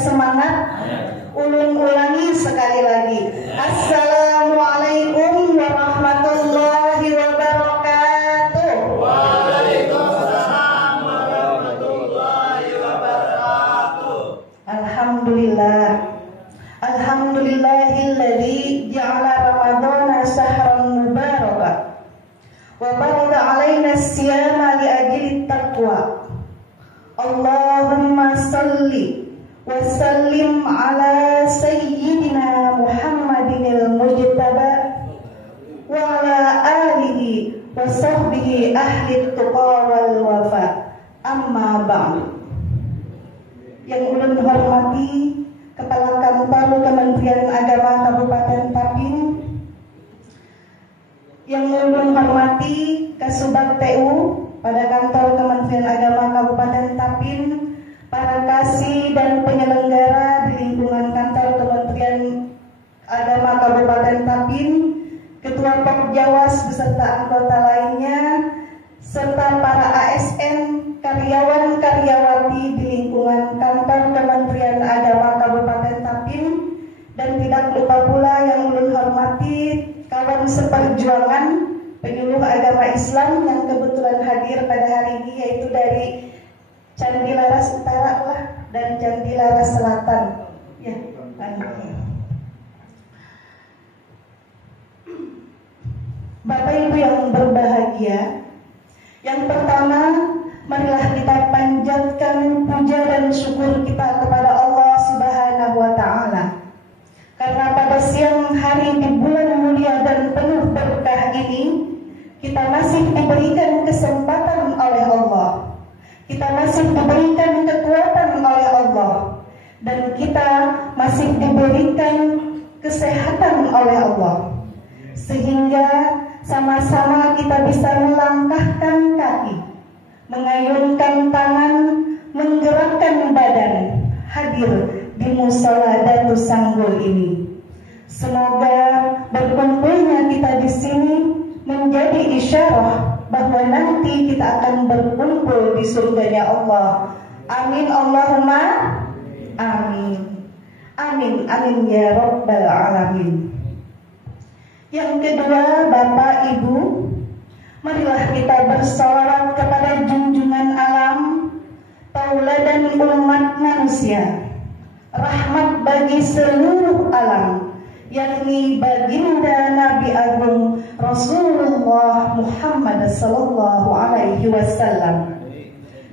semangat? Ulun ulangi sekali lagi. Assalamualaikum warahmatullahi wabarakatuh. Waalaikumsalam warahmatullahi wabarakatuh. Alhamdulillah. Alhamdulillahilladzi ja'ala ramadhana shahran mubaraka wa farada 'alaina as-siyama li ajli taqwa. Allahumma salli wa sallim ala sayyidina Muhammadinil mujtaba wa ala alihi wa sahbihi ahli tuqa wal wafa. Amma ba'du. Yang ulun hormati Kepala Kantor Kementerian Agama Kabupaten Tapin, yang ulun hormati Kasubag TU pada Kantor Kementerian Agama Kabupaten Tapin, para kasih dan penyelenggara di lingkungan Kantor Kementerian Agama Kabupaten Tapin, Ketua Pokjawas beserta anggota lainnya, serta para ASN, karyawan-karyawati di lingkungan Kantor Kementerian Agama Kabupaten Tapin, dan tidak lupa pula yang ulun hormati kawan seperjuangan penyuluh agama Islam yang kebetulan hadir pada hari ini, yaitu dari Candi Laras Utara dan Candi Laras Selatan. Ya, Bapak Ibu yang berbahagia, yang pertama, marilah kita panjatkan puja dan syukur kita kepada Allah Subhanahu wa Ta'ala. Karena pada siang hari di bulan mulia dan penuh berkah ini, kita masih diberikan kesempatan oleh Allah, kita masih diberikan kekuatan oleh Allah, dan kita masih diberikan kesehatan oleh Allah, sehingga sama-sama kita bisa melangkahkan kaki, mengayunkan tangan, menggerakkan badan, hadir di musola Datu Sanggul ini. Semoga berkumpulnya kita di sini menjadi isyarah bahwa nanti kita akan berkumpul di surganya Allah. Amin Allahumma amin. Amin amin ya rabbal alamin. Yang kedua, Bapak Ibu, marilah kita bersolawat kepada junjungan alam, tauladan umat manusia, rahmat bagi seluruh alam, yakni baginda Nabi Agung Rasulullah Muhammad sallallahu alaihi wasallam,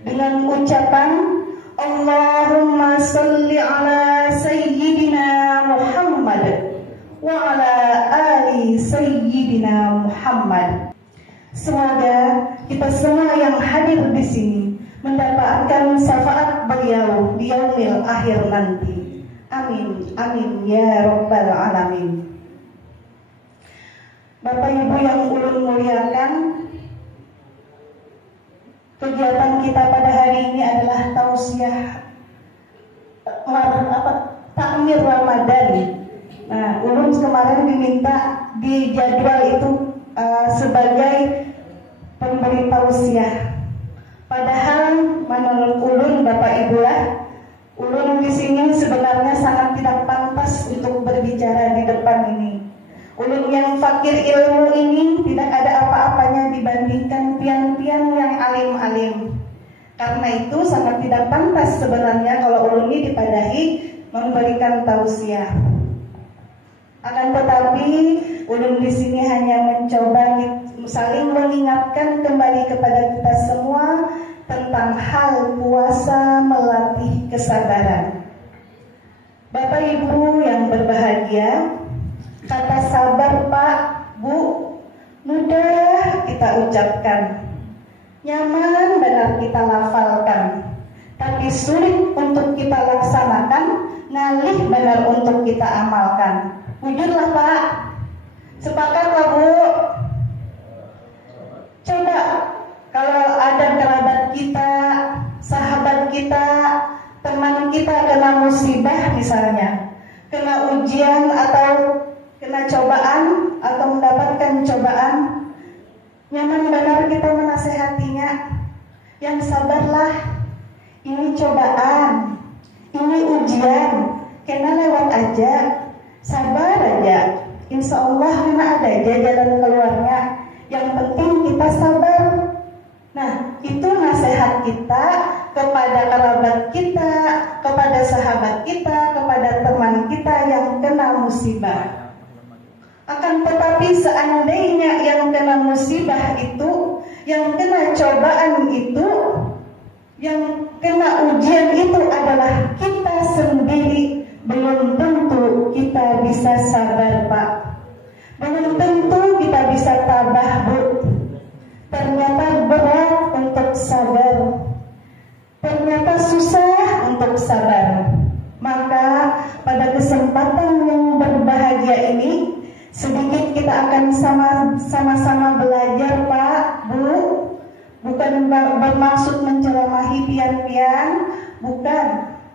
dengan ucapan Allahumma salli ala sayyidina Muhammad wa ala ali sayyidina Muhammad. Semoga kita semua yang hadir di sini mendapatkan syafaat beliau di yaumil akhir nanti. Amin amin ya rabbal alamin. Bapak Ibu yang ulun muliakan, kegiatan kita pada hari ini adalah tausiah takmir Ramadan. Nah, ulun kemarin diminta di jadwal itu sebagai pemberi tausiah. Padahal menurut ulun, Bapak Ibu ulun di sini sebenarnya sangat tidak pantas untuk berbicara di depan ini. Ulun yang fakir ilmu ini tidak ada apa-apanya dibandingkan pian-pian yang alim-alim. Karena itu sangat tidak pantas sebenarnya kalau ulun ini dipadahi memberikan tausiah. Akan tetapi ulun di sini hanya mencoba saling mengingatkan kembali kepada kita semua tentang hal puasa melatih kesabaran. Bapak Ibu yang berbahagia, kata sabar Pak, Bu, mudah kita ucapkan, nyaman benar kita lafalkan, tapi sulit untuk kita laksanakan, ngalih benar untuk kita amalkan. Wujudlah Pak, sepakatlah Bu. Coba kalau ada kerabat kita, sahabat kita, teman kita kena musibah misalnya, kena ujian atau kena cobaan atau mendapatkan cobaan, nyaman benar kita menasehatinya, yang sabarlah, ini cobaan, ini ujian, aja, sabar aja. Insya Allah karena ada aja jalan keluarnya. Yang penting kita sabar. Nah, itu nasihat kita kepada kerabat kita, kepada sahabat kita, kepada teman kita yang kena musibah. Akan tetapi seandainya yang kena musibah itu, yang kena cobaan itu, yang kena ujian itu adalah kita sendiri, belum tentu kita bisa sabar, Pak. Belum tentu kita bisa tabah, Bu. Ternyata berat untuk sabar. Ternyata susah untuk sabar. Maka pada kesempatan yang berbahagia ini, sedikit kita akan sama-sama belajar, Pak, Bu. Bukan bermaksud menceramahi pian-pian, bukan.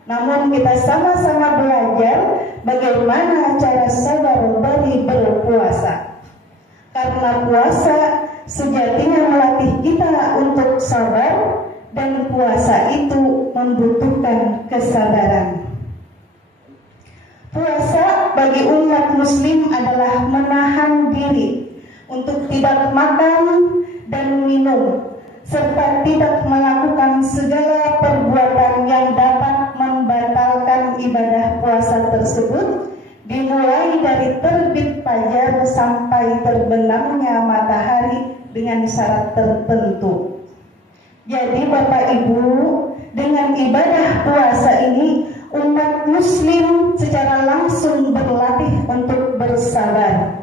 Namun kita sama-sama belajar bagaimana cara sabar dari berpuasa. Karena puasa sejatinya melatih kita untuk sabar, dan puasa itu membutuhkan kesabaran. Puasa bagi umat muslim adalah menahan diri untuk tidak makan dan minum, serta tidak melakukan segala perbuatan yang dapat membatalkan ibadah puasa tersebut, dimulai dari terbit fajar sampai terbenamnya matahari dengan syarat tertentu. Jadi Bapak Ibu, dengan ibadah puasa ini umat muslim secara langsung berlatih untuk bersabar.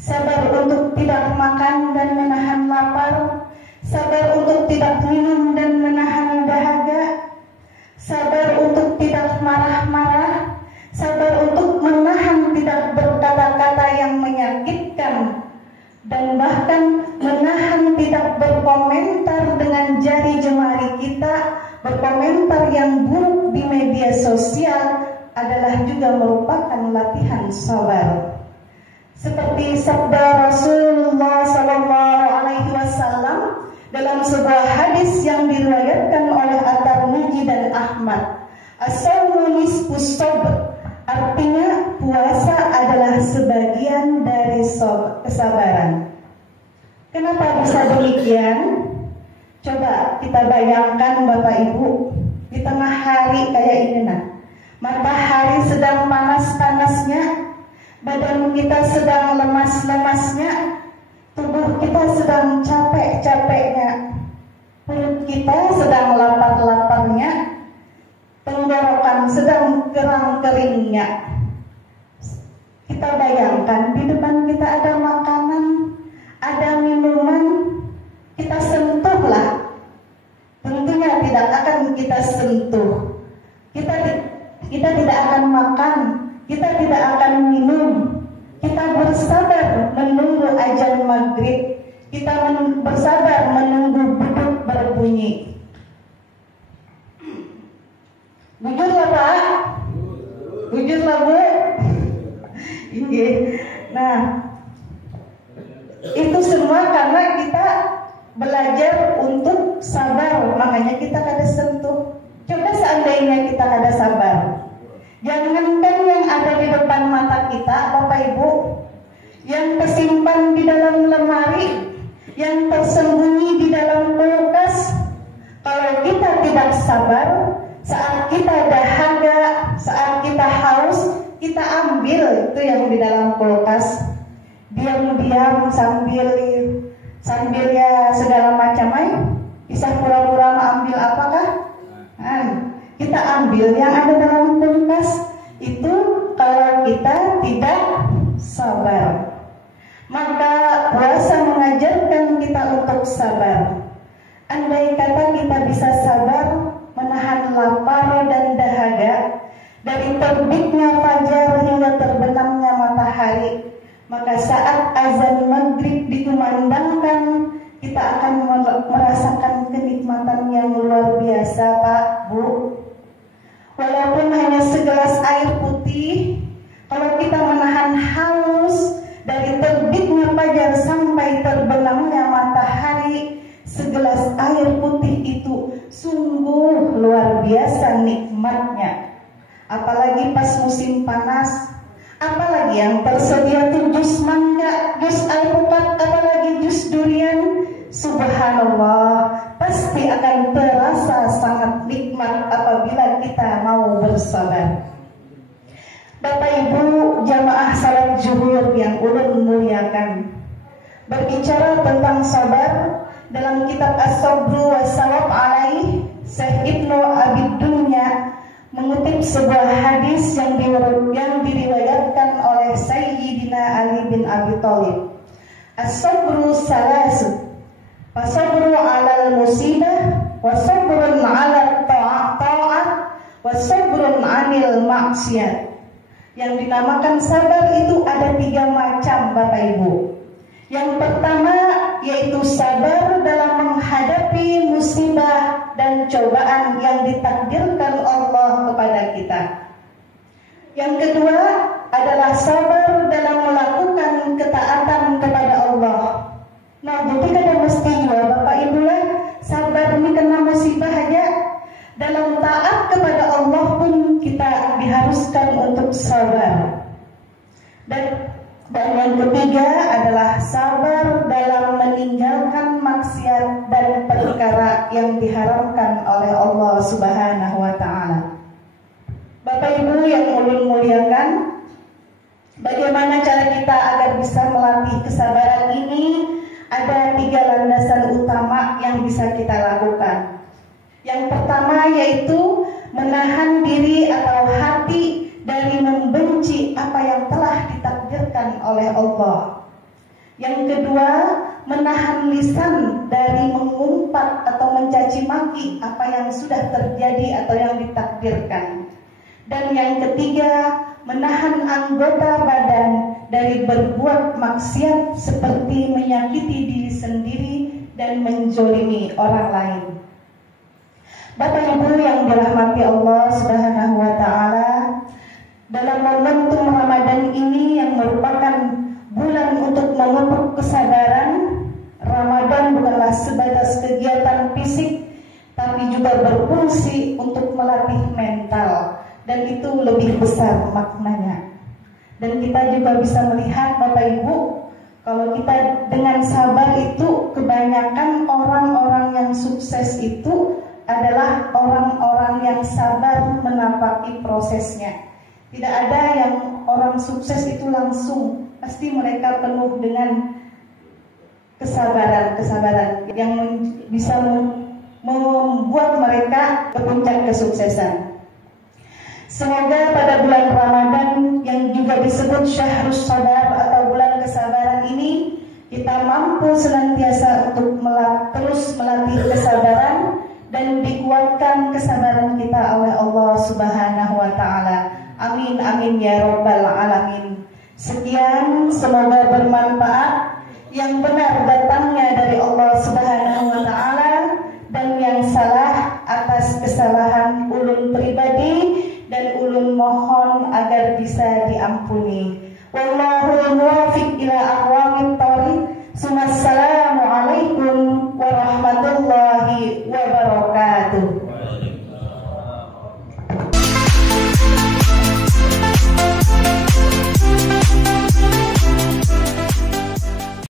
Sabar untuk tidak makan dan menahan lapar, sabar untuk tidak minum dan menahan dahaga, sabar untuk tidak marah-marah, sabar untuk menahan tidak berkata-kata yang menyakitkan, dan bahkan menahan tidak berkomentar dengan jari jemari kita, berkomentar yang buruk di media sosial adalah juga merupakan latihan sabar. Seperti sabda Rasulullah SAW dalam sebuah hadis yang diriwayatkan oleh At-Tirmidzi dan Ahmad, as-shaumu nisfus sabr, artinya puasa adalah sebagian dari kesabaran. Kenapa bisa demikian? Coba kita bayangkan Bapak Ibu, di tengah hari kayak ini matahari sedang panas-panasnya, badan kita sedang lemas-lemasnya, tubuh kita sedang capek-capeknya, perut kita sedang lapar-laparnya, tenggorokan sedang kerang-keringnya. Kita bayangkan di depan kita ada makanan, ada minuman, kita sentuhlah. Tentunya tidak akan kita sentuh. Kita tidak akan makan, kita tidak akan minum. Kita bersabar menunggu azan maghrib. Kita bersabar menunggu beduk berbunyi. Bujurlah Pak, bujurlah Bu. Nah, itu semua karena kita belajar untuk sabar, makanya kita kada sentuh. Coba seandainya kita kada sabar, jangankan yang ada di depan mata kita, Bapak Ibu, yang tersimpan di dalam lemari, yang tersembunyi di dalam kulkas, kalau kita tidak sabar, saat kita dahaga, saat kita haus, kita ambil itu yang di dalam kulkas, diam-diam sambil ya segala macam bisa pura-pura mengambil apakah? Kita ambil yang ada dalam kulkas itu kalau kita tidak sabar. Maka puasa mengajarkan kita untuk sabar. Andai kata kita bisa sabar menahan lapar dan dahaga dari terbitnya fajar hingga terbenamnya matahari, maka saat azan maghrib dikumandangkan, kita akan merasakan kenikmatan yang luar biasa, Pak, Bu. Walaupun hanya segelas air putih, kalau kita menahan haus dari terbitnya fajar sampai terbenamnya matahari, segelas air putih itu sungguh luar biasa nikmatnya. apalagi pas musim panas, apalagi yang tersedia tuh jus mangga, jus alpukat, apalagi jus durian. Subhanallah, pasti akan terasa sangat nikmat apabila kita mau bersabar. Bapak Ibu jamaah salat zuhur yang ulun muliakan, berbicara tentang sabar dalam kitab As-Sabru was-Sawab alaih, Syekh Ibnu Abi Dunya mengutip sebuah hadis yang diriwayatkan oleh Sayyidina Ali bin Abi Thalib. As-sabru salasu, fasabru 'alal musibah, wasabrun 'ala ta'at, wasabrun 'anil maksiat. Yang dinamakan sabar itu ada 3 macam Bapak Ibu. Yang pertama yaitu sabar dalam menghadapi musibah dan cobaan yang ditakdirkan Allah kepada kita. Yang kedua adalah sabar dalam melakukan ketaatan kepada Allah. Nah, jadi kada mesti juga Bapak Ibu lah sabar ini kena musibah aja. Dalam taat kepada Allah pun kita diharuskan untuk sabar. Dan yang ketiga adalah sabar dalam meninggalkan maksiat dan perkara yang diharamkan oleh Allah Subhanahu wa taala. Bapak Ibu yang ulun muliakan, bagaimana cara kita agar bisa melatih kesabaran ini? Ada 3 landasan utama yang bisa kita lakukan. Yang pertama yaitu menahan diri atau hati dari membenci apa yang telah ditakdirkan oleh Allah. Yang kedua, menahan lisan dari mengumpat atau mencaci maki apa yang sudah terjadi atau yang ditakdirkan. Dan yang ketiga, menahan anggota badan dari berbuat maksiat seperti menyakiti diri sendiri dan menzolimi orang lain. Bapak Ibu yang dirahmati Allah Subhanahu wa taala, dalam momentum Ramadan ini yang merupakan bulan untuk memupuk kesabaran, Ramadan bukanlah sebatas kegiatan fisik, tapi juga berfungsi untuk melatih mental, dan itu lebih besar maknanya. Dan kita juga bisa melihat Bapak Ibu, kalau kita dengan sabar itu, kebanyakan orang-orang yang sukses itu adalah orang-orang yang sabar menapaki prosesnya. Tidak ada yang orang sukses itu langsung, pasti mereka penuh dengan kesabaran yang bisa membuat mereka ke puncak kesuksesan. Semoga pada bulan Ramadan yang juga disebut Syahrus Sabar atau bulan kesabaran ini, kita mampu senantiasa untuk terus melatih kesabaran dan dikuatkan kesabaran kita oleh Allah Subhanahu wa taala. Amin amin ya rabbal alamin. Sekian, semoga bermanfaat. Yang benar datangnya dari Allah Subhanahu wa taala, dan yang salah atas kesalahan ulun pribadi dan ulun mohon agar bisa diampuni. Wallahul muwaffiq ila aqwamit thoriq. Assalamualaikum warahmatullahi wabarakatuh.